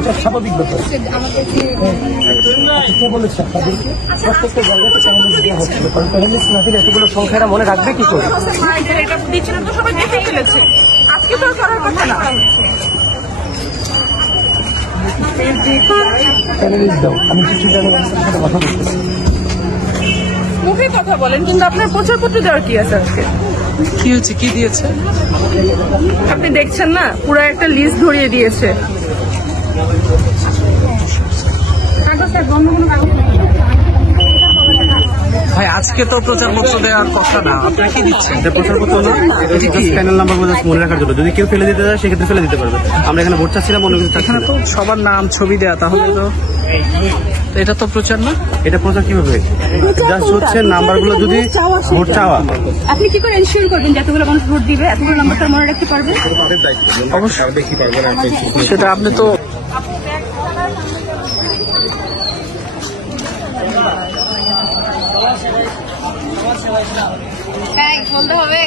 এটা স্বাভাবিক ব্যাপার। বলেছে আপনাদেরকে প্রত্যেকটা জায়গাতে প্যানেলিস্ট দেওয়া হচ্ছিল, কারণ প্যানেলিস্ট না দিলে এতগুলো সংখ্যাটা মনে রাখবে কি করে? এটা দিচ্ছিলাম তো সবাই দেখে ফেলেছে, আজকে তো করার কথা না। প্যানেলিস্ট দাও, আমি কিছু জানি সাথে কথা বলতেছি। মুখে কথা বলেন, কিন্তু আপনার প্রচারপত্র দেওয়ার কি আছে আজকে? কি হচ্ছে, কি দিয়েছে আপনি দেখছেন না, পুরো একটা লিস্ট ধরিয়ে দিয়েছে। ভাই? আজকে তো প্রচারপত্র দেওয়ার কথা না, আপনারা কি দিচ্ছেন? এটা প্রচারপত্র না, এটা হচ্ছে প্যানেল নাম্বার মনে রাখার জন্য। যদি কেউ ফেলে দিতে চায় সেক্ষেত্রে ফেলে দিতে পারবে। আমরা এখানে ভোট চাচ্ছিলাম, অন্য কিছু এখানে তো সবার নাম ছবি দেয়া, তাহলে তো এটা তো প্রচার না। এটা প্রচার কিভাবে? জাস্ট হচ্ছে নাম্বারগুলো যদি ভোট চাওয়া। আপনি কি করে এনশিওর করবেন যে এতগুলো মানুষ ভোট দিবে, এতগুলো নাম্বারটা মনে রাখতে পারবে? অবশ্যই সেটা আপনি তো বলতে হবে।